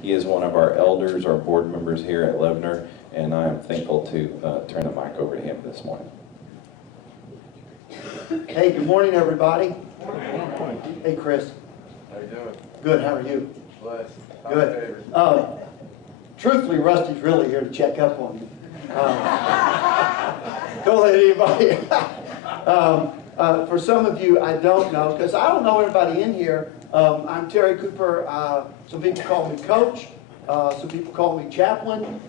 He is one of our elders, our board members here at Lebanon, and I am thankful to turn the mic over to him this morning. Hey, good morning, everybody. Hey, Chris. How you doing? Good, how are you? Blessed. Good. Truthfully, Rusty's really here to check up on you. Don't let anybody. For some of you, I don't know, because I don't know everybody in here. I'm Terry Cooper. Some people call me Coach. Some people call me Chaplain.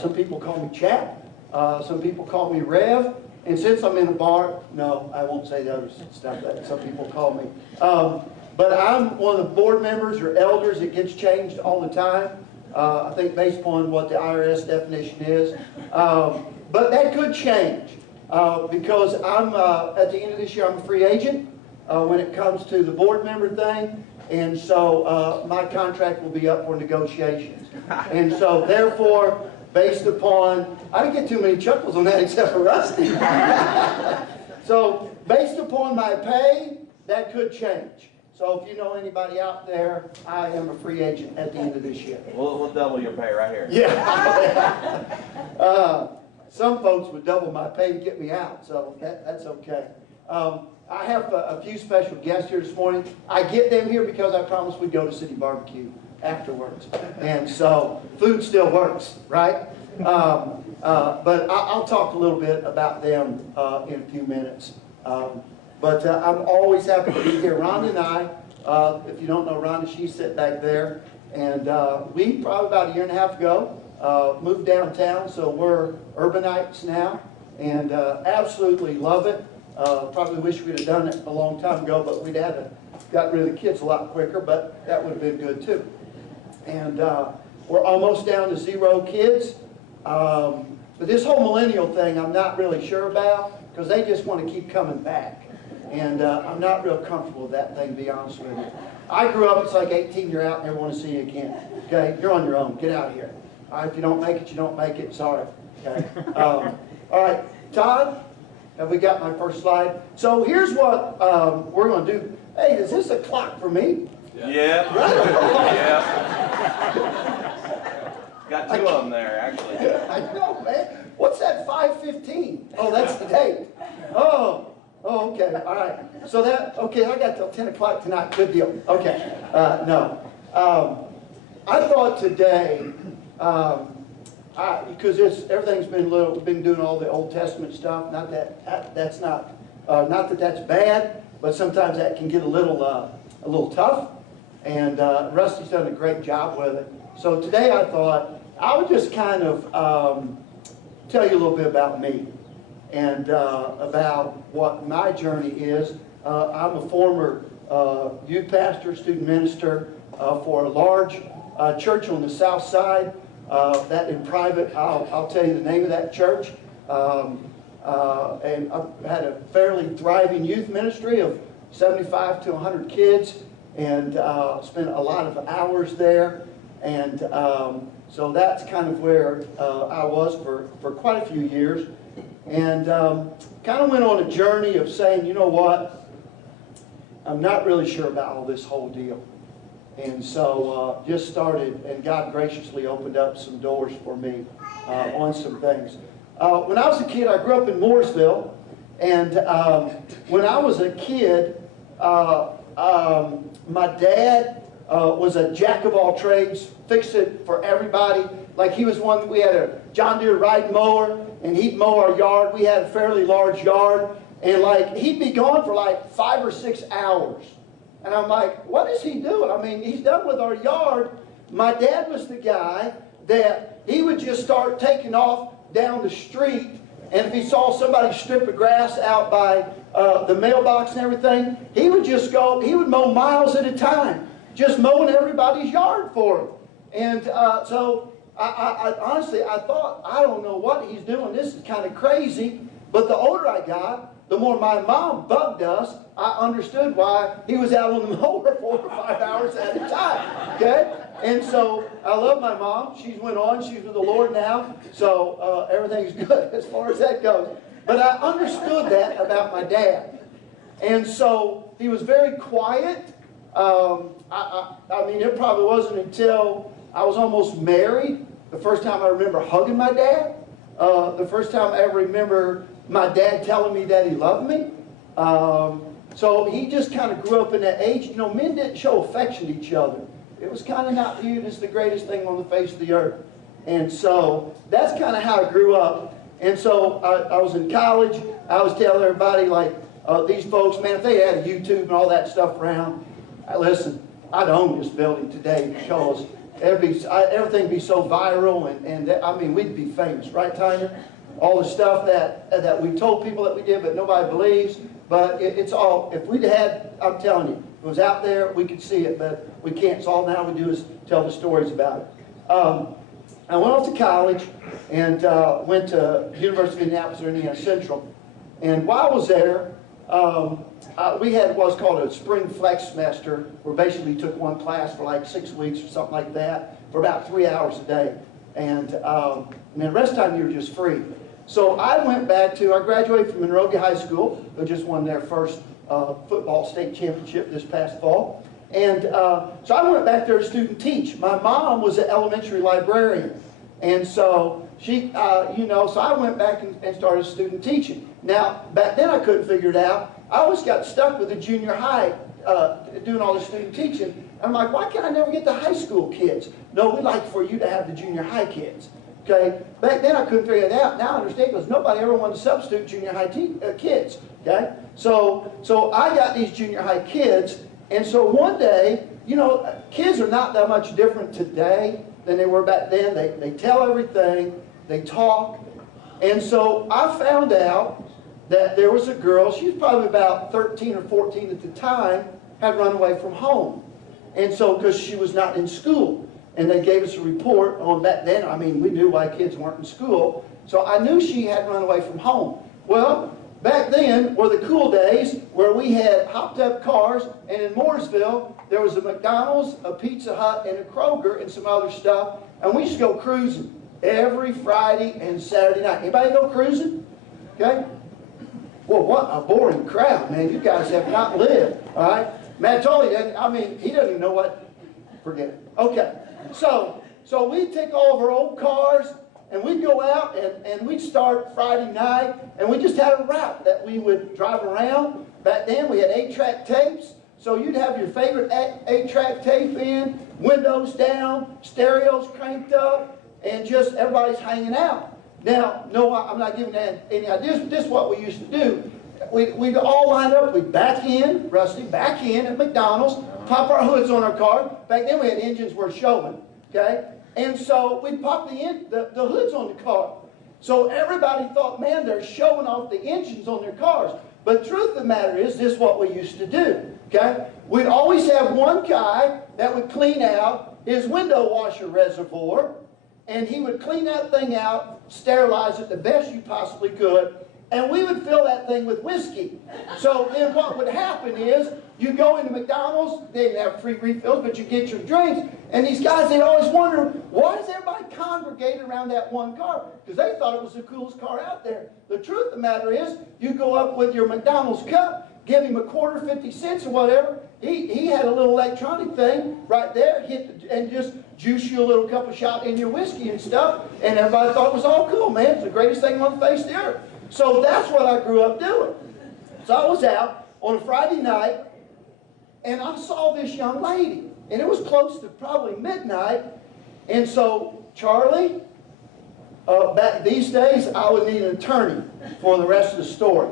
Some people call me Chap. Some people call me Rev. And since I'm in a bar, no, I won't say the other stuff that some people call me. But I'm one of the board members or elders. It gets changed all the time. I think based upon what the IRS definition is. But that could change because I'm at the end of this year, I'm a free agent when it comes to the board member thing. And so my contract will be up for negotiations. And so therefore, based upon, I didn't get too many chuckles on that except for Rusty. So based upon my pay, that could change. So if you know anybody out there, I am a free agent at the end of this year. We'll double your pay right here. Yeah. Some folks would double my pay to get me out, so that's okay. I have a few special guests here this morning. I get them here because I promised we'd go to City Barbecue afterwards. And so food still works, right? But I'll talk a little bit about them in a few minutes. But I'm always happy to be here. Rhonda and I, if you don't know Rhonda, she's sitting back there. And we, probably about a year and a half ago, moved downtown. So we're urbanites now and absolutely love it. Probably wish we'd have done it a long time ago, but we'd have got rid of the kids a lot quicker, but that would have been good too. And we're almost down to 0 kids. But this whole millennial thing I'm not really sure about because they just want to keep coming back. And I'm not real comfortable with that thing, to be honest with you. I grew up, it's like 18, you're out, never want to see you again. Okay, you're on your own, get out of here. All right, if you don't make it, you don't make it, sorry. Okay. All right, Todd, have we got my first slide? So here's what we're going to do. Hey, is this a clock for me? Yeah. Right? Yeah. Got 2 of them there, actually. I know, man. What's that 5:15? Oh, that's the date. Oh, okay. All right. So okay, I got till 10 o'clock tonight. Good deal. Okay. No. I thought today, because everything's been we've been doing all the Old Testament stuff. Not that that's bad, but sometimes that can get a little tough. And Rusty's done a great job with it. So today I thought I would just kind of tell you a little bit about me and about what my journey is. I'm a former youth pastor, student minister for a large church on the south side. That in private, I'll tell you the name of that church. And I've had a fairly thriving youth ministry of 75 to 100 kids and spent a lot of hours there. And so that's kind of where I was for quite a few years. And kind of went on a journey of saying, you know what, I'm not really sure about all this whole deal. And so just started, and God graciously opened up some doors for me on some things. When I was a kid, I grew up in Mooresville. And when I was a kid, my dad was a jack of all trades, fixed it for everybody. Like he was one, we had a John Deere ride mower, and he'd mow our yard. We had a fairly large yard, and like he'd be gone for like 5 or 6 hours. And I'm like, what is he doing? I mean, he's done with our yard. My dad was the guy that he would just start taking off down the street, and if he saw somebody strip of grass out by the mailbox and everything, he would just go, he would mow miles at a time, just mowing everybody's yard for him. And so I honestly, I thought, I don't know what he's doing. This is kind of crazy. But the older I got, the more my mom bugged us, I understood why he was out on the mower 4 or 5 hours at a time. Okay? And so I love my mom. She's went on. She's with the Lord now. So everything's good as far as that goes. But I understood that about my dad. And so he was very quiet. I mean, it probably wasn't until I was almost married, the first time I remember hugging my dad, the first time I ever remember my dad telling me that he loved me. So he just kind of grew up in that age. You know, men didn't show affection to each other. It was kind of not viewed as the greatest thing on the face of the earth. And so that's kind of how I grew up. And so I was in college. I was telling everybody, like, these folks, man, if they had a YouTube and all that stuff around, listen, I'd own this building today because everything would be so viral, and I mean, we'd be famous, right, Tanya? All the stuff that we told people that we did, but nobody believes. But it's all, if we'd had, I'm telling you, it was out there, we could see it, but we can't. So all now we do is tell the stories about it. I went off to college and went to University of Indianapolis or Indiana Central. And while I was there, we had what's called a spring flex semester, where basically we took one class for like 6 weeks or something like that, for about 3 hours a day. And then the rest of the time you were just free. So I went back to, I graduated from Monrovia High School, who just won their first football state championship this past fall. And so I went back there to student teach. My mom was an elementary librarian. And so she, so I went back and started student teaching. Now, back then I couldn't figure it out. I always got stuck with the junior high, doing all the student teaching. I'm like, why can't I never get the high school kids? No, we'd like for you to have the junior high kids. Okay? Back then I couldn't figure it out. Now I understand because nobody ever wanted to substitute junior high kids. Okay? So I got these junior high kids, and so one day, you know, kids are not that much different today than they were back then. They tell everything, they talk. And so I found out that there was a girl, she was probably about 13 or 14 at the time, had run away from home. And so, because she was not in school. And they gave us a report on back then. I mean, we knew why kids weren't in school. So I knew she had run away from home. Well, back then were the cool days where we had hopped up cars, and in Mooresville, there was a McDonald's, a Pizza Hut, and a Kroger, and some other stuff. And we used to go cruising every Friday and Saturday night. Anybody go cruising? Okay? Well, what a boring crowd, man. You guys have not lived, all right? Matt told you, I mean, he doesn't even know what, forget it. Okay, so we'd take all of our old cars, and we'd go out, and we'd start Friday night, and we just had a route that we would drive around. Back then, we had 8-track tapes, so you'd have your favorite 8-track tape in, windows down, stereos cranked up, and just everybody's hanging out. Now, no, I'm not giving any ideas, but this is what we used to do. We'd all line up, we'd back in, Rusty, back in at McDonald's, pop our hoods on our car. Back then we had engines worth showing, okay? And so we'd pop the hoods on the car. So everybody thought, man, they're showing off the engines on their cars. But the truth of the matter is, this is what we used to do, okay? We'd always have one guy that would clean out his window washer reservoir, and he would clean that thing out, sterilize it the best you possibly could, and we would fill that thing with whiskey. So then what would happen is, you go into McDonald's, they didn't have free refills, but you get your drinks, and these guys, they'd always wonder, why does everybody congregate around that one car? Because they thought it was the coolest car out there. The truth of the matter is, you go up with your McDonald's cup, give him a quarter, 50 cents or whatever, he had a little electronic thing right there, and just juice you a little cup of shot in your whiskey and stuff, and everybody thought it was all cool, man. It's the greatest thing on the face of the earth. So that's what I grew up doing. So I was out on a Friday night, and I saw this young lady, and it was close to probably midnight, and so Charlie, back these days, I would need an attorney for the rest of the story.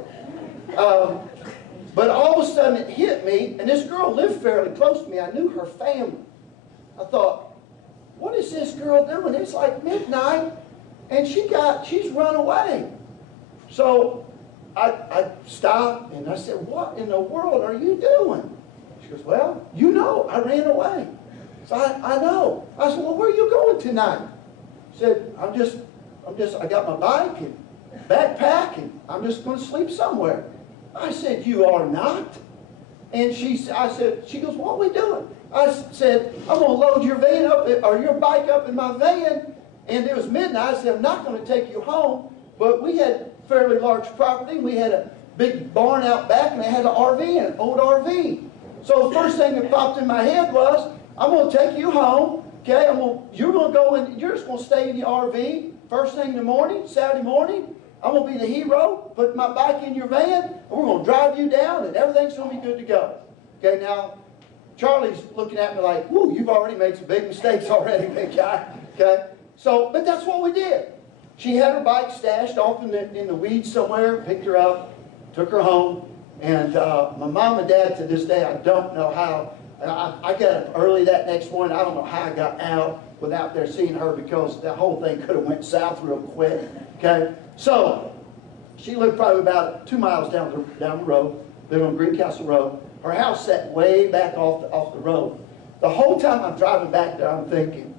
But all of a sudden it hit me, and this girl lived fairly close to me. I knew her family. I thought, what is this girl doing? It's like midnight, and she's run away. So I stopped, and I said, what in the world are you doing? She goes, well, you know, I ran away. So I know. I said, well, where are you going tonight? She said, I got my bike and backpack, and I'm just going to sleep somewhere. I said, you are not? And she goes, what are we doing? I said, I'm going to load your van up, or your bike up in my van. And it was midnight. I said, I'm not going to take you home. But we had fairly large property. We had a big barn out back, and they had an RV, an old RV. So the first thing that popped in my head was, I'm going to take you home. Okay, you're going to go in, you're just going to stay in the RV first thing in the morning, Saturday morning. I'm going to be the hero, put my bike in your van, and we're going to drive you down, and everything's going to be good to go. Okay, now, Charlie's looking at me like, whoo, you've already made some big mistakes already, big guy. Okay, so, but that's what we did. She had her bike stashed off in the weeds somewhere, picked her up, took her home, and my mom and dad, to this day, I don't know how. I got up early that next morning. I don't know how I got out without there seeing her, because that whole thing could have went south real quick. Okay, so she lived probably about 2 miles down the road, lived on Greencastle Road. Her house sat way back off the road. The whole time I'm driving back there, I'm thinking,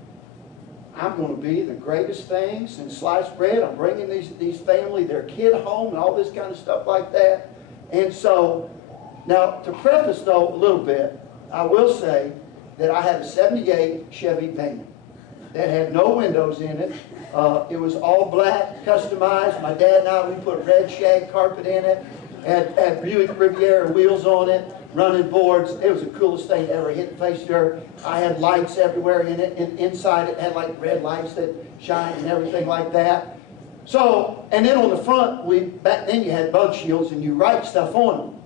I'm going to be the greatest thing since sliced bread. I'm bringing these family, their kid home, and all this kind of stuff like that. And so, now to preface though a little bit, I will say that I had a 78 Chevy van that had no windows in it. It was all black, customized. My dad and I, we put red shag carpet in it, had Buick Riviera wheels on it, running boards. It was the coolest thing to ever hit the face of the earth. I had lights everywhere in it, and inside it had like red lights that shine and everything like that. So, and then on the front, back then you had bug shields and you write stuff on them.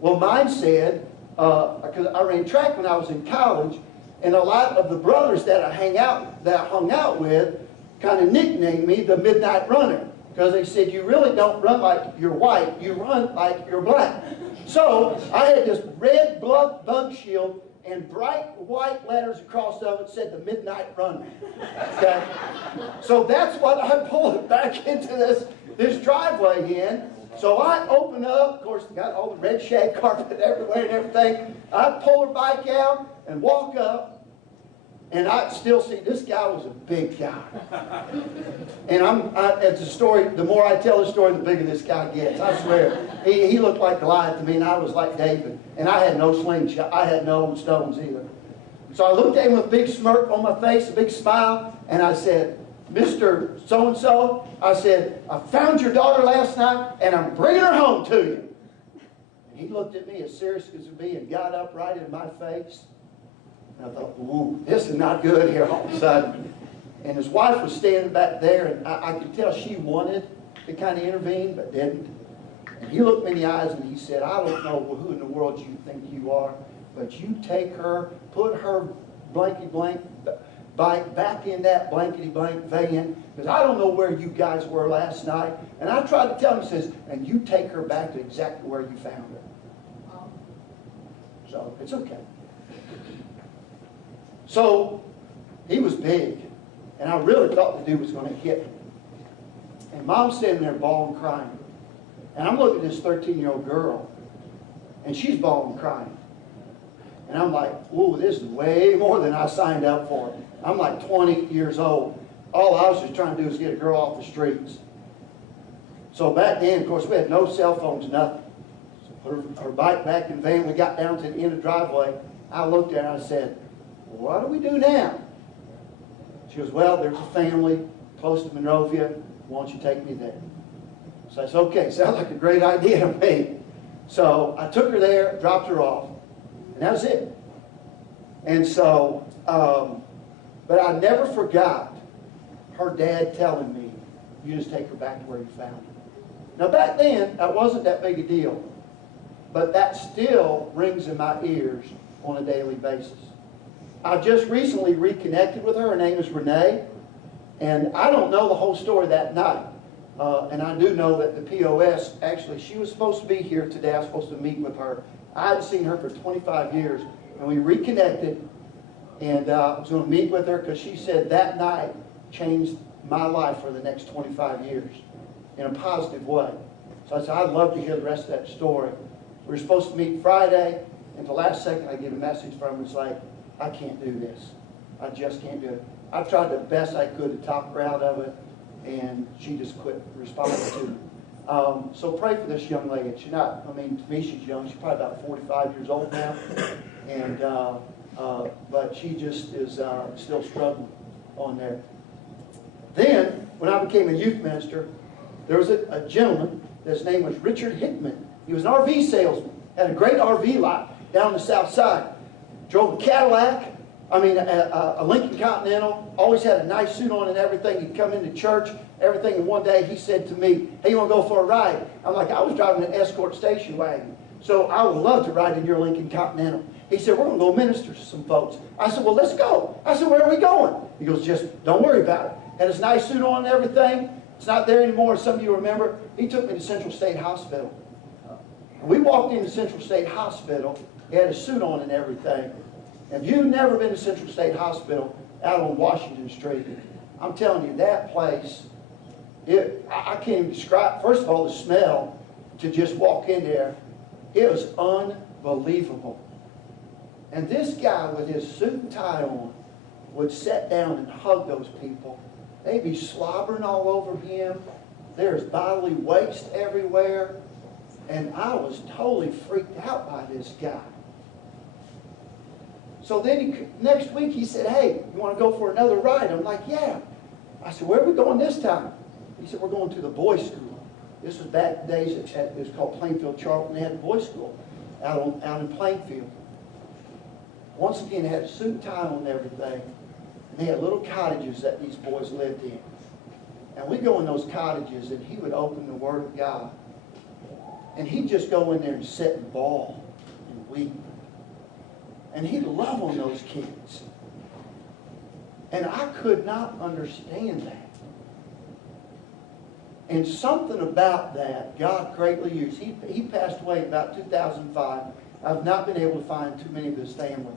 Well, mine said, because I ran track when I was in college, and a lot of the brothers that I hung out with kind of nicknamed me the Midnight Runner, because they said, you really don't run like you're white, you run like you're black. So I had this red bug shield and bright white letters across of it said the Midnight Runner. Okay? So that's what I pulled back into this driveway in. So I open up, of course, got all the red shag carpet everywhere and everything. I pull her bike out and walk up, and I still see this guy was a big guy. And it's a story, the more I tell the story, the bigger this guy gets. I swear. He looked like Goliath to me, and I was like David. And I had no slingshot. I had no stones either. So I looked at him with a big smirk on my face, a big smile, and I said, Mr. So-and-so, I said, I found your daughter last night, and I'm bringing her home to you. And he looked at me as serious as could be and got up right in my face. And I thought, ooh, this is not good here all of a sudden. And his wife was standing back there, and I could tell she wanted to kind of intervene, but didn't. And he looked me in the eyes and he said, I don't know who in the world you think you are, but you take her, put her blankety-blank bike back in that blankety-blank van, because I don't know where you guys were last night. And I tried to tell him, he says, and you take her back to exactly where you found her. So it's okay. So he was big, and I really thought the dude was going to hit me. And Mom's standing there bawling, crying. And I'm looking at this 13-year-old girl, and she's bawling, crying. And I'm like, ooh, this is way more than I signed up for. I'm like 20 years old. All I was just trying to do is get a girl off the streets. So back then, of course, we had no cell phones, nothing. So put her bike back in the van. We got down to the end of the driveway. I looked at her and I said, what do we do now? She goes, well, there's a family close to Monrovia. Why don't you take me there? So I said, okay, sounds like a great idea to me. So I took her there, dropped her off, and that was it. And so, but I never forgot her dad telling me, you just take her back to where you found her. Now back then, that wasn't that big a deal, but that still rings in my ears on a daily basis. I just recently reconnected with her. Her name is Renee, and I don't know the whole story that night. And I do know that the POS, actually, she was supposed to be here today. I was supposed to meet with her. I hadn't seen her for 25 years, and we reconnected, and I was going to meet with her because she said that night changed my life for the next 25 years in a positive way. So I said, I'd love to hear the rest of that story. We were supposed to meet Friday, and the last second I get a message from her. It's like, I can't do this. I just can't do it. I've tried the best I could to talk her out of it, and she just quit responding to me. So pray for this young lady. She's not, I mean, to me she's young. She's probably about 45 years old now. And, but she just is still struggling on there. Then, when I became a youth minister, there was a gentleman, his name was Richard Hickman. He was an RV salesman, had a great RV lot. down the south side. Drove a Cadillac, a Lincoln Continental, always had a nice suit on and everything. He'd come into church, everything, and one day he said to me, hey, you want to go for a ride? I'm like, I was driving an Escort station wagon, so I would love to ride in your Lincoln Continental. He said, we're going to go minister to some folks. I said, well, let's go. I said, where are we going? He goes, just don't worry about it. Had his nice suit on and everything. It's not there anymore, as some of you remember. He took me to Central State Hospital. We walked into Central State Hospital. He had a suit on and everything. If you've never been to Central State Hospital out on Washington Street, I'm telling you, that place, I can't even describe. First of all, the smell to just walk in there, it was unbelievable. And this guy with his suit and tie on would sit down and hug those people. They'd be slobbering all over him. There's bodily waste everywhere. And I was totally freaked out by this guy. So then next week he said, hey, you want to go for another ride? I'm like, yeah. I said, where are we going this time? He said, we're going to the boys' school. This was back days, it was called Plainfield Charlton. They had a boys' school out in Plainfield. Once again, they had a suit and tie on and everything. And they had little cottages that these boys lived in. And we'd go in those cottages and he would open the Word of God. And he'd just go in there and sit and bawl and weep. And he'd love on those kids. And I could not understand that. And something about that God greatly used. He passed away about 2005. I've not been able to find too many of his family.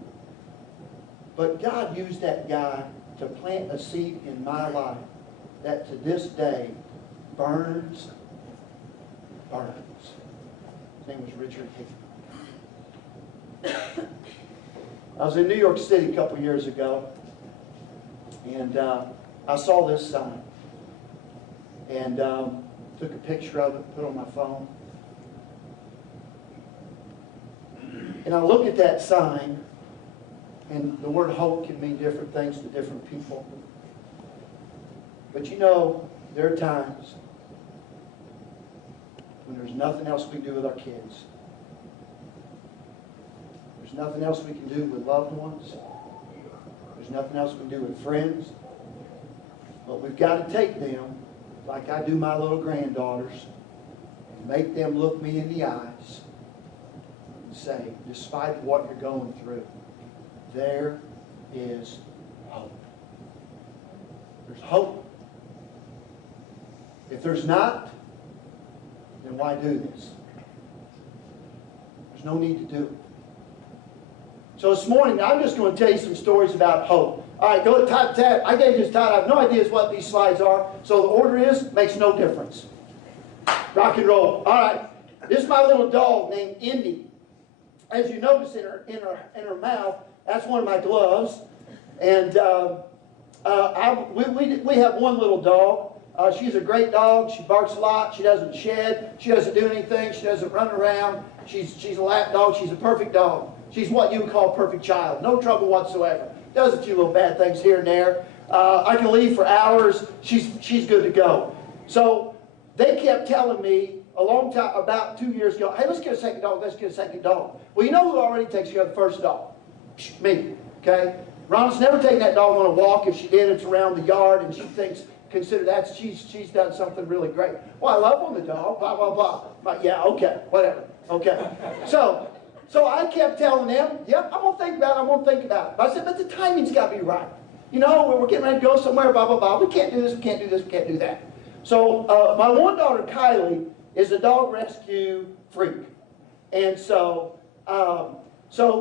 But God used that guy to plant a seed in my life that to this day burns. His name was Richard Hickman. I was in New York City a couple years ago, and I saw this sign, and took a picture of it, put it on my phone. And I look at that sign, and the word hope can mean different things to different people. But you know, there are times when there's nothing else we can do with our kids. There's nothing else we can do with loved ones. There's nothing else we can do with friends. But we've got to take them, like I do my little granddaughters, and make them look me in the eyes and say, despite what you're going through, there is hope. There's hope. If there's not, then why do this? There's no need to do it. So this morning, I'm just going to tell you some stories about hope. All right, go to tab. I gave this title. I have no idea what these slides are. So the order makes no difference. Rock and roll. All right. This is my little dog named Indy. As you notice in her mouth, that's one of my gloves. And we have one little dog. She's a great dog. She barks a lot. She doesn't shed. She doesn't do anything. She doesn't run around. She's a lap dog. She's a perfect dog. She's what you would call a perfect child. No trouble whatsoever. Does a few little bad things here and there. I can leave for hours. She's good to go. So they kept telling me a long time, about 2 years ago, hey, let's get a second dog. Let's get a second dog. Well, you know who already takes care of the first dog? Me. Okay? Ron's never taken that dog on a walk. If she did, it's around the yard, and she consider that she's done something really great. Well, I love on the dog, blah, blah, blah. But yeah, okay, whatever. Okay. So I kept telling them, yep, I'm going to think about it, I'm going to think about it. But I said, but the timing's got to be right. You know, we're getting ready to go somewhere, blah, blah, blah. We can't do this, we can't do this, we can't do that. So my one daughter, Kylie, is a dog rescue freak. And so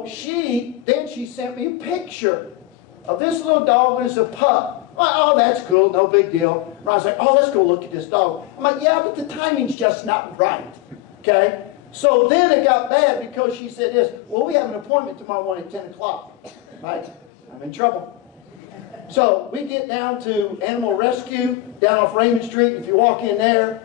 she sent me a picture of this little dog as a pup. Oh, that's cool, no big deal. And I was like, oh, let's go look at this dog. I'm like, yeah, but the timing's just not right. Okay? So then it got bad because she said this, well, we have an appointment tomorrow morning at 10 o'clock. Right? I'm in trouble. So we get down to Animal Rescue down off Raymond Street. If you walk in there,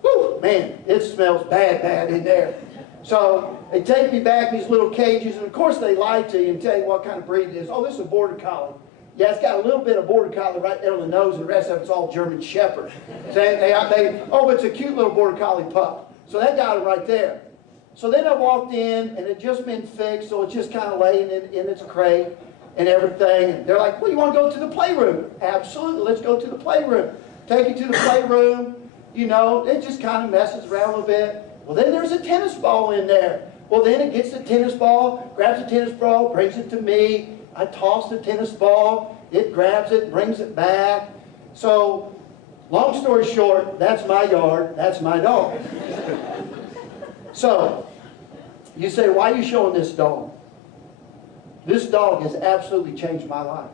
whew, man, it smells bad in there. So they take me back in these little cages, and of course they lie to you and tell you what kind of breed it is. Oh, this is a Border Collie. Yeah, it's got a little bit of Border Collie right there on the nose, and the rest of it's all German Shepherd. Oh, but it's a cute little Border Collie pup. So that got it right there. So then I walked in, and it had just been fixed, so it's just kind of laying in its crate and everything. And they're like, well, you want to go to the playroom? Absolutely, let's go to the playroom. Take it to the playroom. You know, it just kind of messes around a little bit. Well, then there's a tennis ball in there. Well, then it gets the tennis ball, grabs the tennis ball, brings it to me. I toss the tennis ball. It grabs it, brings it back. So, long story short, that's my yard, that's my dog. So, you say, why are you showing this dog? This dog has absolutely changed my life.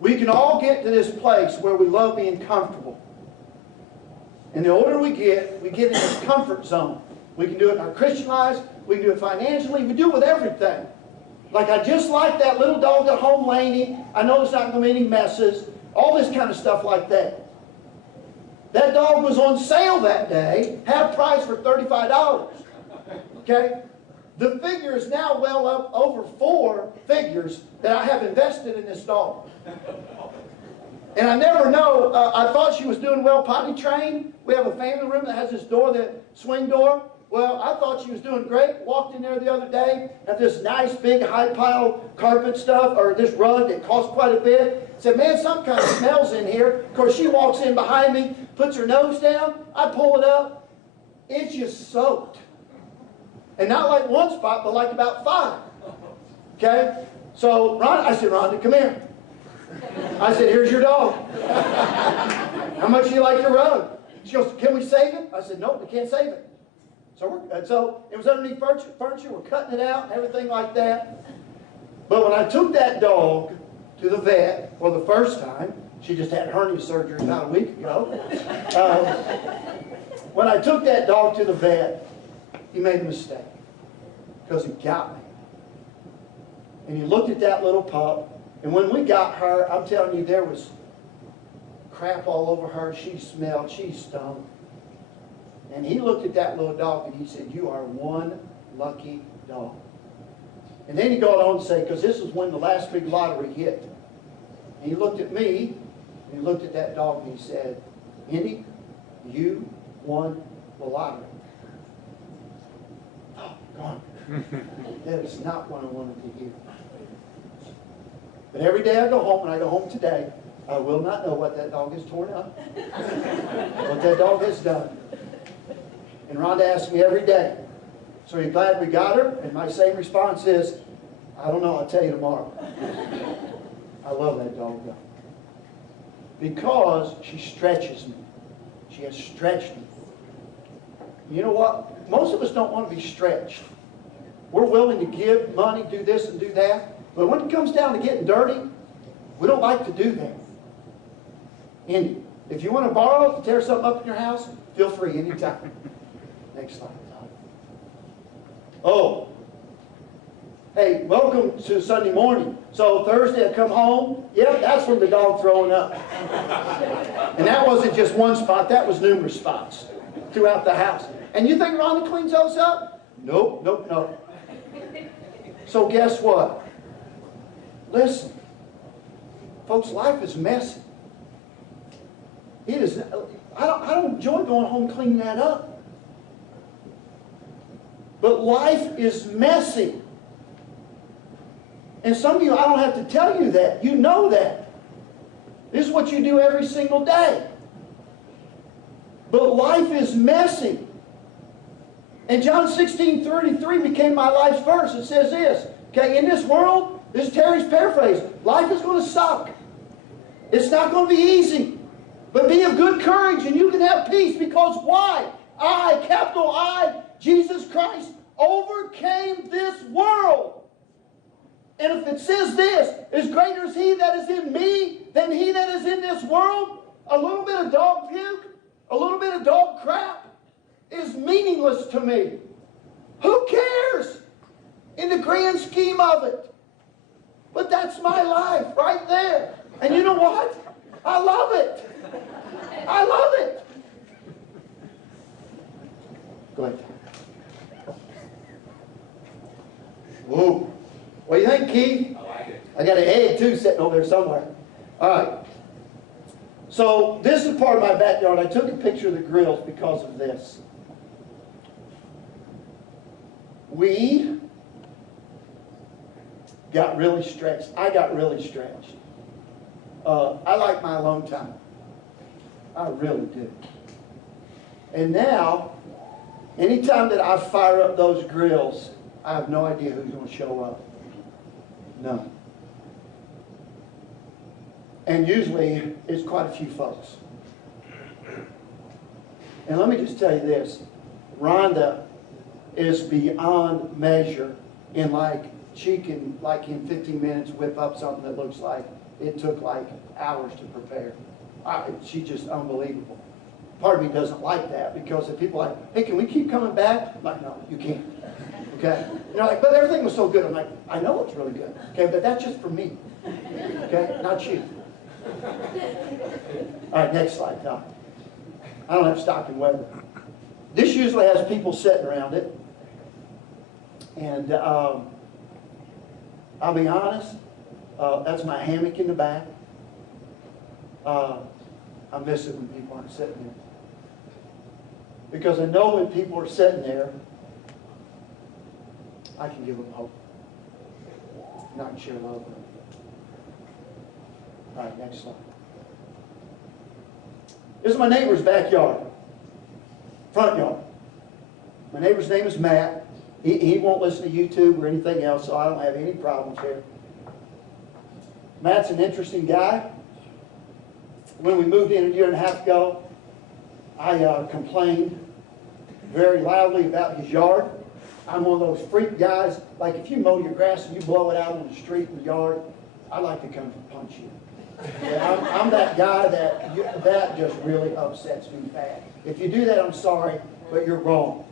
We can all get to this place where we love being comfortable. And the older we get in this comfort zone. We can do it in our Christian lives, we can do it financially, we do it with everything. Like I just like that little dog at home, Laney. I know it's not going to be any messes. All this kind of stuff like that. That dog was on sale that day, half price for $35. Okay? The figure is now well up over 4 figures that I have invested in this dog. And I never know, I thought she was doing well potty trained. We have a family room that has this door, that swing door. Well, I thought she was doing great. Walked in there the other day, had this nice big high pile carpet stuff, or this rug that cost quite a bit. Said, man, some kind of smells in here. Of course, she walks in behind me, puts her nose down. I pull it up. It's just soaked. And not like one spot, but like about 5. Okay? So, I said, Rhonda, come here. I said, here's your dog. How much do you like the rug? She goes, can we save it? I said, nope, we can't save it. So it was underneath furniture. We're cutting it out and everything like that. But when I took that dog to the vet for the first time, she just had hernia surgery about a week ago. When I took that dog to the vet, he made a mistake because he got me. And he looked at that little pup. And when we got her, I'm telling you, there was crap all over her. She smelled. She stunk. And he looked at that little dog and he said, you are one lucky dog. And then he got on to say, because this was when the last big lottery hit. And he looked at me, and he looked at that dog and he said, Indy, you won the lottery. Oh, God. That is not what I wanted to hear. But every day I go home, and I go home today, I will not know what that dog has torn up, what that dog has done. And Rhonda asks me every day, so are you glad we got her? And my same response is, I don't know, I'll tell you tomorrow. I love that dog though. Because she stretches me. She has stretched me. You know what? Most of us don't want to be stretched. We're willing to give money, do this and do that. But when it comes down to getting dirty, we don't like to do that. And if you want to borrow to tear something up in your house, feel free anytime. Next slide. Oh. Hey, welcome to Sunday morning. So Thursday I come home. Yep, that's from the dog throwing up. And that wasn't just one spot. That was numerous spots throughout the house. And you think Rhonda cleans those up? Nope, nope, nope. So guess what? Listen. Folks, life is messy. It is. I don't enjoy going home cleaning that up. But life is messy. And some of you, I don't have to tell you that. You know that. This is what you do every single day. But life is messy. And John 16:33 became my life's verse. It says this. Okay, in this world, this is Terry's paraphrase. Life is going to suck. It's not going to be easy. But be of good courage and you can have peace because why? I, capital I, Jesus Christ, overcame this world. And if it says this, is greater is he that is in me than he that is in this world, a little bit of dog puke, a little bit of dog crap is meaningless to me. Who cares in the grand scheme of it? But that's my life right there. And you know what? I love it. I love it. Go ahead. Whoa. What do you think, Keith? I like it. I got an egg too sitting over there somewhere. All right. So this is part of my backyard. I took a picture of the grills because of this. we got really stretched. I got really stretched. I like my alone time. I really do. And now, anytime that I fire up those grills, I have no idea who's going to show up. None. And usually, it's quite a few folks. And let me just tell you this. Rhonda is beyond measure in she can, in 15 minutes, whip up something that looks like it took hours to prepare. She's just unbelievable. Part of me doesn't like that because if people are like, hey, can we keep coming back? I'm like, no, you can't. Okay? But everything was so good. I'm like, I know it's really good. Okay, but that's just for me. Okay? Not you. All right, next slide, Tom. I don't have stock in weather. This usually has people sitting around it. And I'll be honest, that's my hammock in the back. I miss it when people aren't sitting there. Because I know when people are sitting there, I can give them hope. And I can share love with them. All right, next slide. This is my neighbor's backyard. Front yard. My neighbor's name is Matt. He won't listen to YouTube or anything else, so I don't have any problems here. Matt's an interesting guy. When we moved in a year and a half ago, I complained very loudly about his yard. I'm one of those freak guys, like if you mow your grass and you blow it out on the street in the yard, I like to come and punch you. Yeah, I'm that guy that just really upsets me bad. If you do that, I'm sorry, but you're wrong.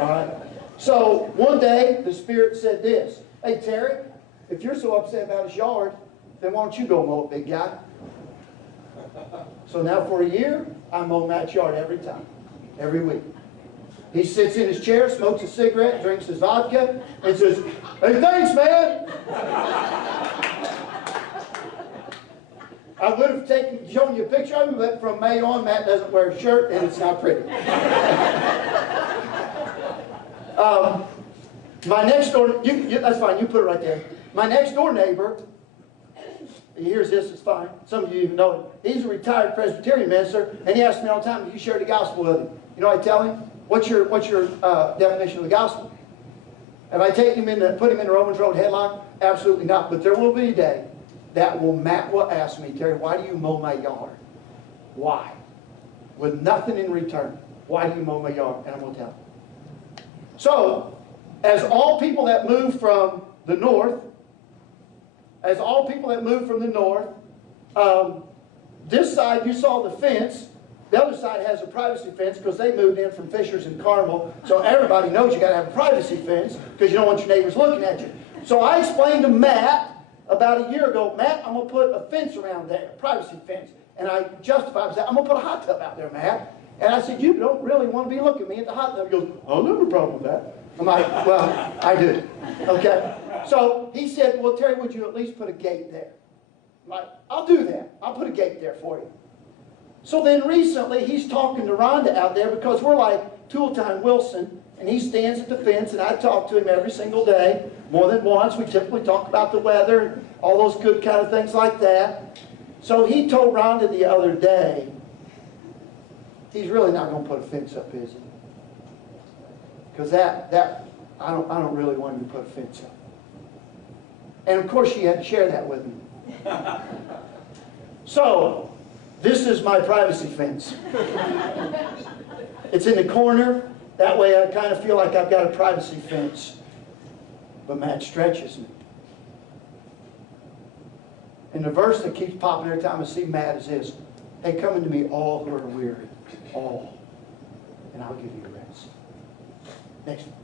All right? So one day, the Spirit said this, hey, Terry, if you're so upset about his yard, then why don't you go mow it, big guy? So now for a year, I mow Matt's yard every time, every week. He sits in his chair, smokes a cigarette, drinks his vodka, and says, hey, thanks, man. I would have shown you a picture of him, but from May on, Matt doesn't wear a shirt, and it's not pretty. My next door, that's fine, you put it right there. My next door neighbor, he hears this, it's fine. Some of you even know it. He's a retired Presbyterian minister, and he asks me all the time, do you share the gospel with him? You know what I tell him? What's your definition of the gospel? Have I taken him put him in the Romans Road headlock? Absolutely not. But there will be a day that Matt will ask me, Terry, why do you mow my yard? Why? With nothing in return. Why do you mow my yard? And I'm going to tell him. So, as all people that move from the north, this side you saw the fence. The other side has a privacy fence because they moved in from Fishers and Carmel. So everybody knows you got to have a privacy fence because you don't want your neighbors looking at you. So I explained to Matt about a year ago, Matt, I'm going to put a fence around there, a privacy fence. And I justified that. I'm going to put a hot tub out there, Matt. And I said, you don't really want to be looking at me at the hot tub. He goes, I don't have a problem with that. I'm like, well, I do. Okay. So he said, well, Terry, would you at least put a gate there? I'm like, I'll do that. I'll put a gate there for you. So then recently, he's talking to Rhonda out there because we're like Tool Time Wilson, and he stands at the fence, and I talk to him every single day, more than once. We typically talk about the weather and all those good kind of things like that. So he told Rhonda the other day, he's really not going to put a fence up, is he? Because I don't really want him to put a fence up. And of course, she had to share that with me. So, this is my privacy fence. It's in the corner. That way I kind of feel like I've got a privacy fence. But Matt stretches me. And the verse that keeps popping every time I see Matt is this. Hey, come unto me all who are weary. All. And I'll give you rest. Next one.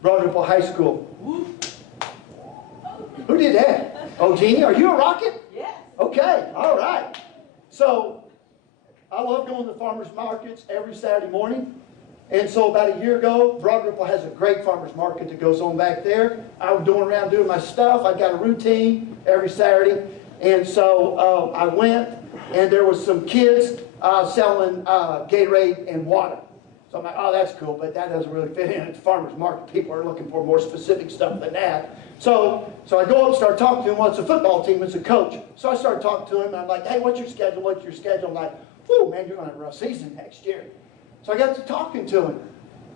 Broad Ripple High School. Who did that? Oh, Jeannie, are you a rocket? Yes. Okay, all right. So, I love going to farmers markets every Saturday morning. And so about a year ago, Broad Ripple has a great farmers market that goes on back there. I was going around doing my stuff. I got a routine every Saturday. And so I went, and there was some kids selling Gatorade and water. So I'm like, oh, that's cool, but that doesn't really fit in at the farmer's market. People are looking for more specific stuff than that. So I go up and start talking to him. Well, it's a football team, it's a coach. So I started talking to him, and I'm like, hey, what's your schedule? What's your schedule? I'm like, whoo, man, you're going to have a rough season next year. So I got to talking to him.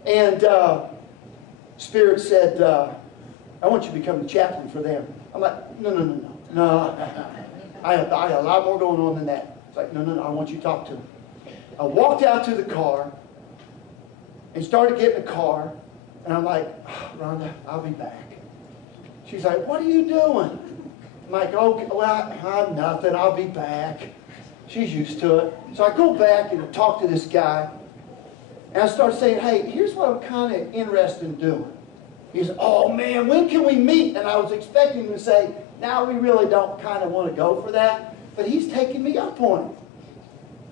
And Spirit said, I want you to become the chaplain for them. I'm like, no. I have a lot more going on than that. It's like, no, I want you to talk to him. I walked out to the car and started getting in the car, and I'm like, Rhonda, I'll be back. She's like, what are you doing? I'm like, okay, well, I'm nothing, I'll be back. She's used to it. So I go back and talk to this guy, and I start saying, hey, here's what I'm kind of interested in doing. He said, oh man, when can we meet? And I was expecting him to say, now we really don't kind of want to go for that, but he's taking me up on it.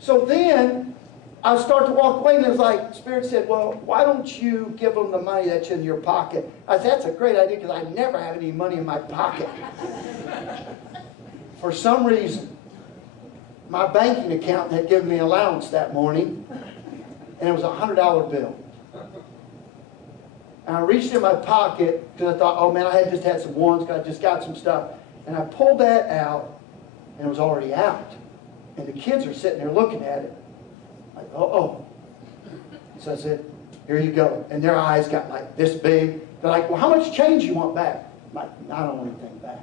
So then I start to walk away, and it's like, Spirit said, well, why don't you give them the money that's in your pocket? I said, that's a great idea, because I never have any money in my pocket. For some reason, my banking account had given me allowance that morning, and it was a $100 bill. And I reached in my pocket, because I thought, oh man, I had just had some ones, because I just got some stuff. And I pulled that out, and it was already out. And the kids are sitting there looking at it. Like, uh-oh. So I said, here you go. And their eyes got like this big. They're like, well, how much change you want back? I'm like, I don't want anything back.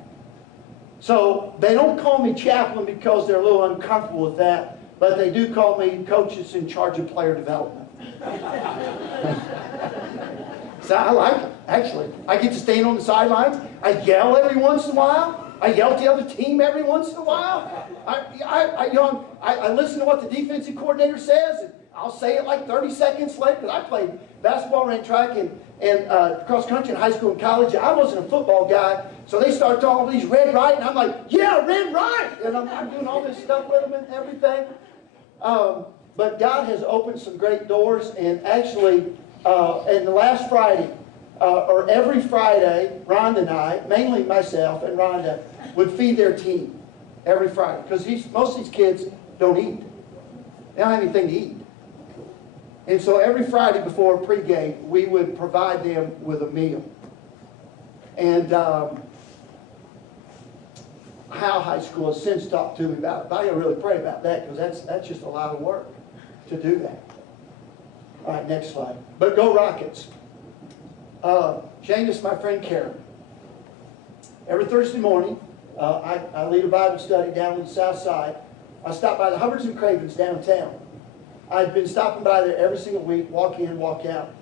So they don't call me chaplain because they're a little uncomfortable with that, but they do call me coach that's in charge of player development. So I like it, actually. I get to stand on the sidelines. I yell every once in a while. I yell at the other team every once in a while. I listen to what the defensive coordinator says, and I'll say it like 30 seconds later, because I played basketball, ran track, and cross country in high school and college. I wasn't a football guy, so they start talking about these red right, and I'm like, yeah, red right! And I'm doing all this stuff with them and everything. But God has opened some great doors, and actually, and the last Friday, or every Friday, Rhonda and I, mainly myself and Rhonda, would feed their team every Friday. Because most of these kids don't eat. They don't have anything to eat. And so every Friday before pregame, we would provide them with a meal. And Howell High School has since talked to me about it. But I gotta really pray about that, because that's just a lot of work to do that. All right, next slide. But go Rockets. Shane is my friend Karen. Every Thursday morning, I lead a Bible study down on the south side. I stop by the Hubbards and Cravens downtown. I've been stopping by there every single week, walk in, walk out.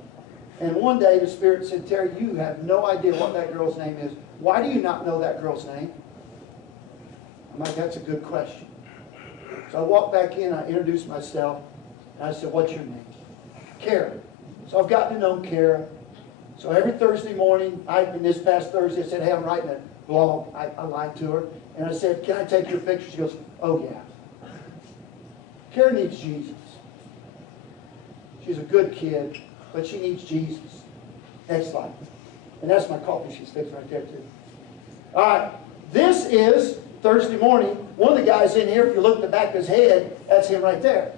And one day the Spirit said, Terry, you have no idea what that girl's name is. Why do you not know that girl's name? I'm like, that's a good question. So I walked back in, I introduced myself, and I said, what's your name? Karen. So I've gotten to know Karen. So every Thursday morning, and this past Thursday, I said, hey, I'm writing a blog. I lied to her. And I said, can I take your picture? She goes, oh, yeah. Karen needs Jesus. She's a good kid, but she needs Jesus. Next slide. And that's my coffee she's fixing right there, too. All right. This is Thursday morning. One of the guys in here, if you look at the back of his head, that's him right there.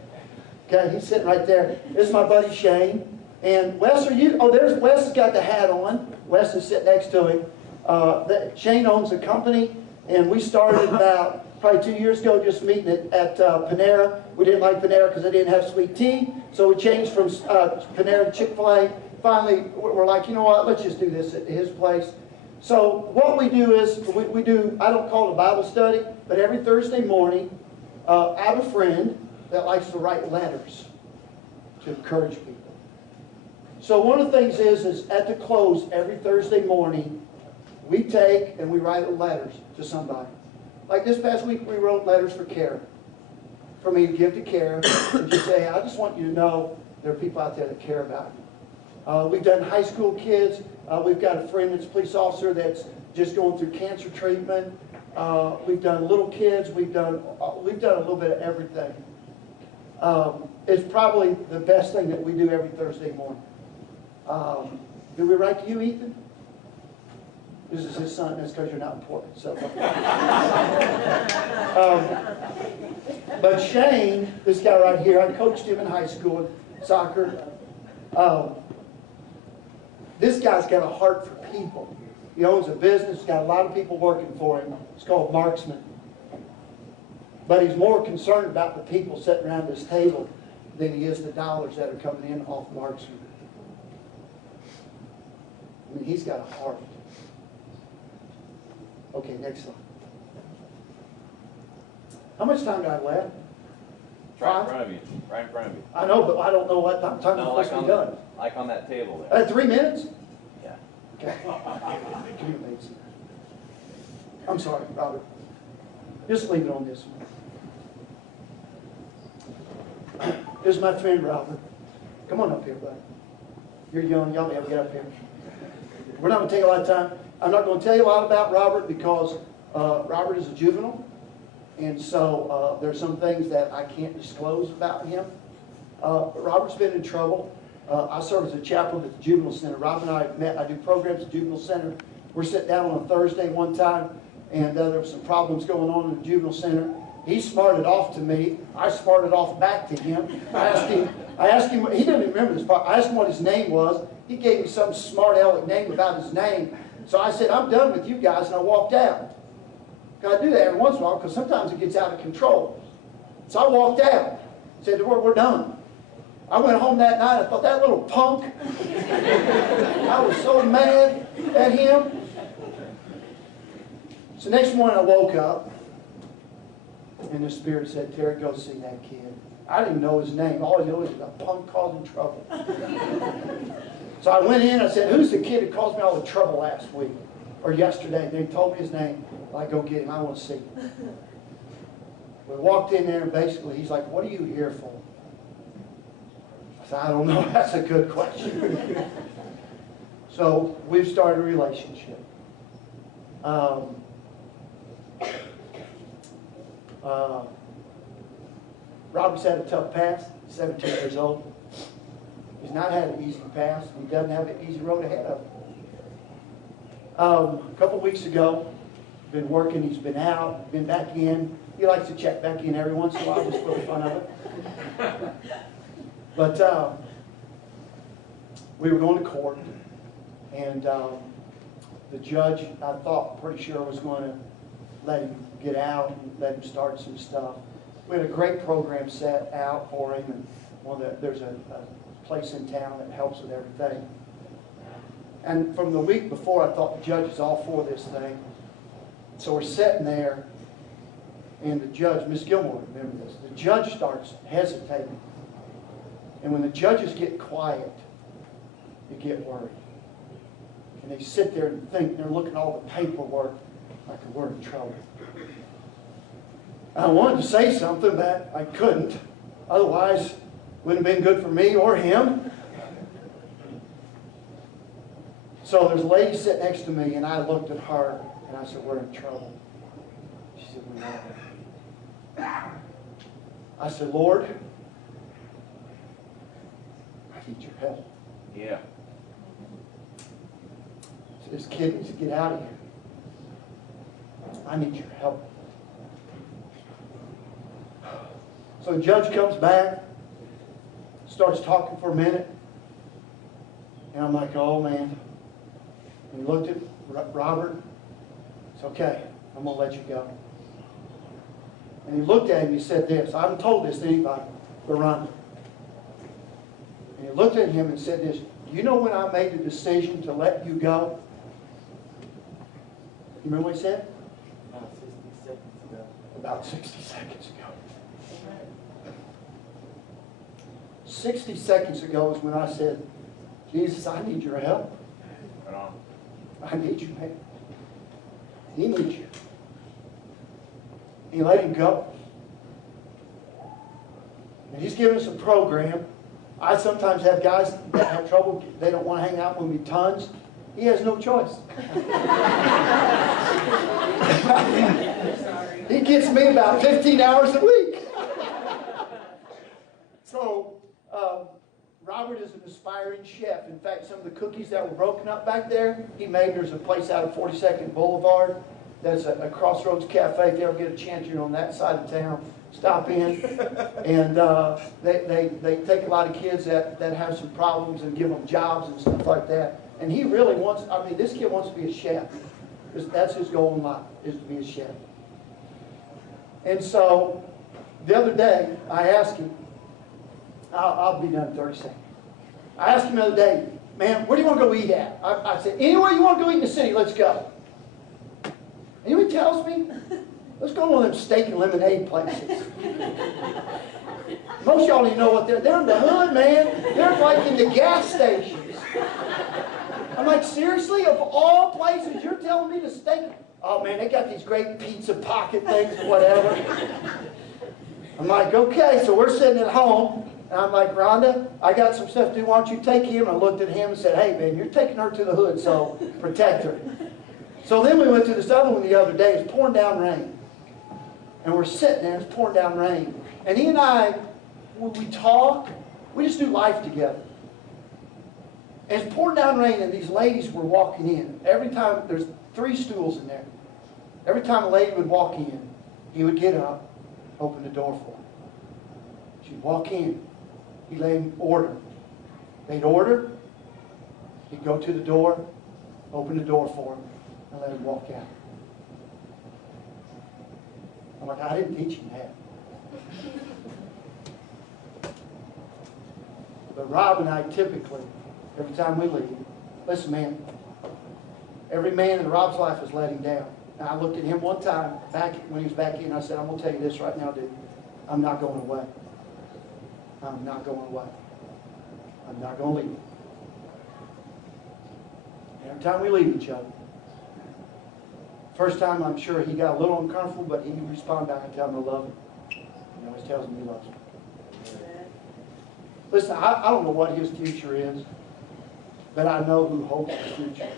Okay, he's sitting right there. This is my buddy Shane. And Wes, there's Wes has got the hat on. Wes is sitting next to him. Shane owns a company, and we started about probably 2 years ago just meeting at Panera. We didn't like Panera because they didn't have sweet tea, so we changed from Panera to Chick-fil-A. Finally, we're like, you know what, let's just do this at his place. So what we do is, we do, I don't call it a Bible study, but every Thursday morning, I have a friend that likes to write letters to encourage people. So one of the things is at the close every Thursday morning, we take and we write letters to somebody. Like this past week, we wrote letters for Karen. For me to give to Karen and just say, I just want you to know there are people out there that care about you. We've done high school kids. We've got a friend that's a police officer that's just going through cancer treatment. We've done little kids. We've done a little bit of everything. It's probably the best thing that we do every Thursday morning. Do we write to you, Ethan? This is his son. That's because you're not important. So, but Shane, this guy right here, I coached him in high school in soccer. This guy's got a heart for people. He owns a business, got a lot of people working for him. It's called Marksman. But he's more concerned about the people sitting around this table than he is the dollars that are coming in off Marksman. I mean, he's got a heart. Okay, next slide. How much time do I have left? It's right in front of you. Right in front of you. I know, but I don't know what time I'm No, supposed to be done. like on that table there. 3 minutes? Yeah. Okay. Give me a minute. I'm sorry, Robert. Just leave it on this one. This is my friend, Robert. Come on up here, buddy. You're young. Y'all have to get up here. We're not going to take a lot of time. I'm not going to tell you a lot about Robert because Robert is a juvenile. And so there's some things that I can't disclose about him. But Robert's been in trouble. I serve as a chaplain at the Juvenile Center. Rob and I met. I do programs at the Juvenile Center. We're sitting down on a Thursday one time, and there were some problems going on in the Juvenile Center. He smarted off to me. I smarted off back to him. I asked him, he didn't even remember this part. I asked him what his name was. He gave me some smart aleck name about his name. So I said, I'm done with you guys, and I walked out. I do that every once in a while because sometimes it gets out of control. So I walked out. Said, we're done. I went home that night. I thought, that little punk. I was so mad at him. So next morning I woke up, and the Spirit said, Terry, go see that kid. I didn't know his name. All I knew was a punk causing trouble. So I went in. I said, who's the kid that caused me all the trouble last week or yesterday? They told me his name. I go get him. I want to see him. We walked in there, and basically he's like, what are you here for? I said, I don't know. That's a good question. So we've started a relationship. Robert's had a tough past. He's 17 years old. He's not had an easy past. He doesn't have an easy road ahead of him. A couple weeks ago, been working, he's been out, been back in. He likes to check back in every once in a while just for the fun of it. But we were going to court, and the judge, I thought, pretty sure was going to let him get out and let him start some stuff. We had a great program set out for him, and there's a place in town that helps with everything. And from the week before, I thought the judge is all for this thing. So we're sitting there, and the judge, Miss Gilmore, remember this, the judge starts hesitating. And when the judges get quiet, you get worried. And they sit there and think, and they're looking at all the paperwork like we're in trouble. I wanted to say something, but I couldn't. Otherwise, it wouldn't have been good for me or him. So there's a lady sitting next to me, and I looked at her, and I said, we're in trouble. She said, we're not. I said, Lord, I need your help. Yeah. So this kid needs to get out of here. I need your help. So the judge comes back, starts talking for a minute, and I'm like, oh man. And he looked at Robert. It's okay, I'm going to let you go. And he looked at him and he said this. I haven't told this to anybody, but Ron. And he looked at him and said this. Do you know when I made the decision to let you go? You remember what he said? About 60 seconds ago. 60 seconds ago is when I said, Jesus, I need your help. Right on. I need you, man. He needs you. He let him go. And he's given us a program. I sometimes have guys that have trouble. They don't want to hang out with me tons. He has no choice. He gets me about 15 hours a week. So, Robert is an aspiring chef. In fact, some of the cookies that were broken up back there, he made. There's a place out of 42nd Boulevard There's a Crossroads Cafe. If you ever get a chance, you're on that side of town, stop in. And they take a lot of kids that have some problems and give them jobs and stuff like that. And he really wants, I mean, this kid wants to be a chef. That's his goal in life, is to be a chef. And so, the other day, I asked him, I'll be done in 30 seconds. I asked him the other day, man, where do you want to go eat at? I said, anywhere you want to go eat in the city, let's go. And you know what he tells me? Let's go to one of them steak and lemonade places. Most of y'all don't even know what they're in the hood, man. They're like in the gas stations. I'm like, seriously? Of all places, you're telling me to steak? Oh, man, they got these great pizza pocket things or whatever. I'm like, okay, so we're sitting at home. And I'm like, Rhonda, I got some stuff to do. Why don't you take him? And I looked at him and said, hey, man, you're taking her to the hood, so protect her. So then we went to this other one the other day. It's pouring down rain. And we're sitting there. It's pouring down rain. And he and I, when we talk, we just do life together. And it's pouring down rain, and these ladies were walking in. Every time, there's 3 stools in there. Every time a lady would walk in, he would get up, open the door for her. She'd walk in. He'd let him order. They'd order. He'd go to the door, open the door for him, and let him walk out. I'm like, I didn't teach him that. But Rob and I typically, every time we leave, listen, man, every man in Rob's life has let him down. Now, I looked at him one time, back when he was back in, I said, I'm going to tell you this right now, dude. I'm not going away. I'm not going away. I'm not going to leave. Every time we leave each other, first time I'm sure he got a little uncomfortable, but he responded back and tell him I love him. He always tells me he loves him. Listen, I don't know what his future is, but I know who holds his future.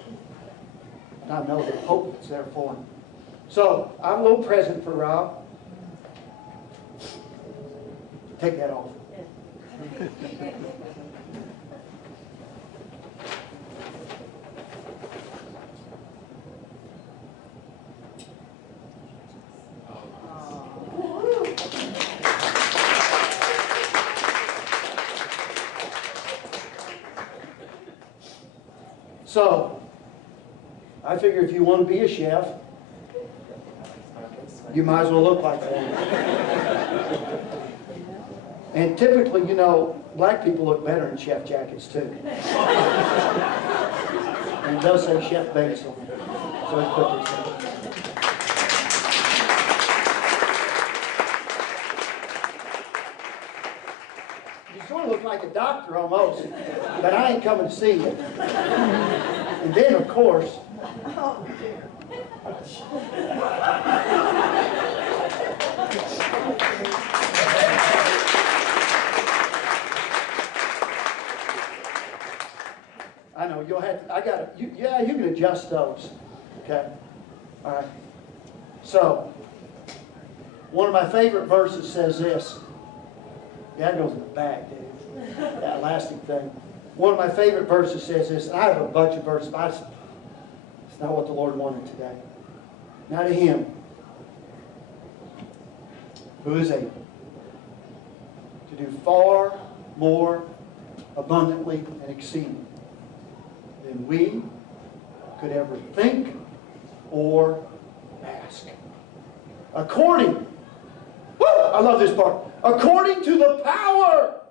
And I know the hope that's there for him. So, I'm a little present for Rob. Take that off. So, I figure if you want to be a chef, you might as well look like one. And typically, you know, black people look better in chef jackets too. And it does say Chef Basil. So let's put this in. You sort of look like a doctor almost, but I ain't coming to see you. And then, of course, I know, you'll have to, yeah, you can adjust those, okay? All right. So, one of my favorite verses says this. Yeah, that goes in the back, dude. That elastic thing. One of my favorite verses says this, and I have a bunch of verses, but it's not what the Lord wanted today. Now to Him, who is able to do far more abundantly and exceedingly than we could ever think or ask. According, I love this part, according to the power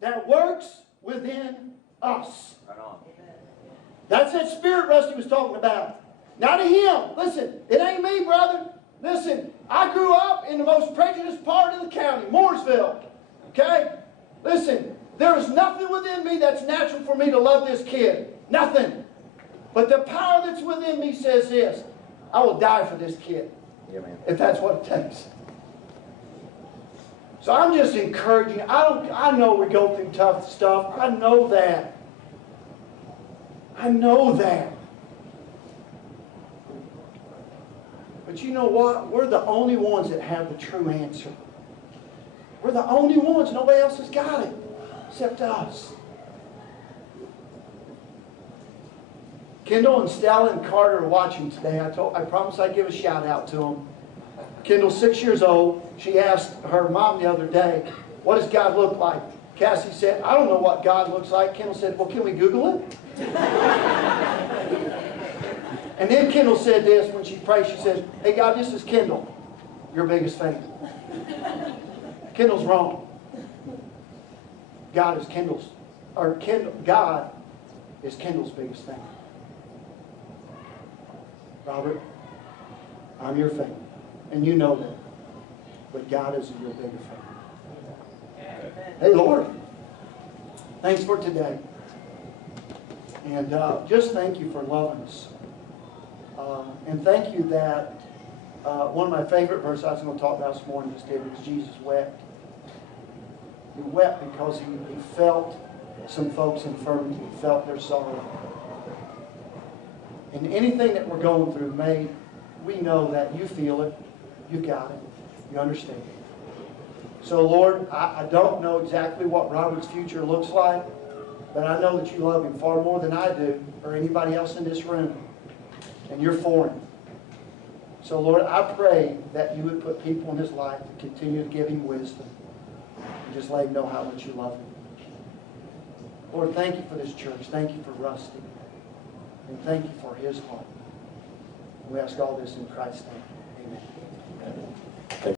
that works within us. Right on. That's that spirit Rusty was talking about. Now to Him, listen, it ain't me, brother. Listen, I grew up in the most prejudiced part of the county, Mooresville. Okay? Listen, there is nothing within me that's natural for me to love this kid. Nothing. But the power that's within me says this. I will die for this kid. Yeah, man. If that's what it takes. So I'm just encouraging. I know we go through tough stuff. I know that. I know that. But you know what? We're the only ones that have the true answer. We're the only ones. Nobody else has got it except us. Kendall and Stella and Carter are watching today. I promised I'd give a shout out to them. Kendall's 6 years old. She asked her mom the other day, what does God look like? Cassie said, I don't know what God looks like. Kendall said, well, can we Google it? And then Kendall said this when she prayed. She said, hey, God, this is Kendall, your biggest fan. Kendall's wrong. God is Kendall's biggest fan. Robert, I'm your fan. And you know that. But God is your bigger fan. Hey, Lord, thanks for today. And just thank you for loving us. And thank you that one of my favorite verses I was going to talk about this morning is Jesus wept. He wept because he felt some folks' infirmity. He felt their sorrow. And anything that we're going through, we know that you feel it. You got it. You understand it. So, Lord, I don't know exactly what Robert's future looks like, but I know that you love him far more than I do or anybody else in this room. And you're for him. So, Lord, I pray that you would put people in his life to continue to give him wisdom and just let him know how much you love him. Lord, thank you for this church. Thank you for Rusty. And thank you for his heart. We ask all this in Christ's name. Amen.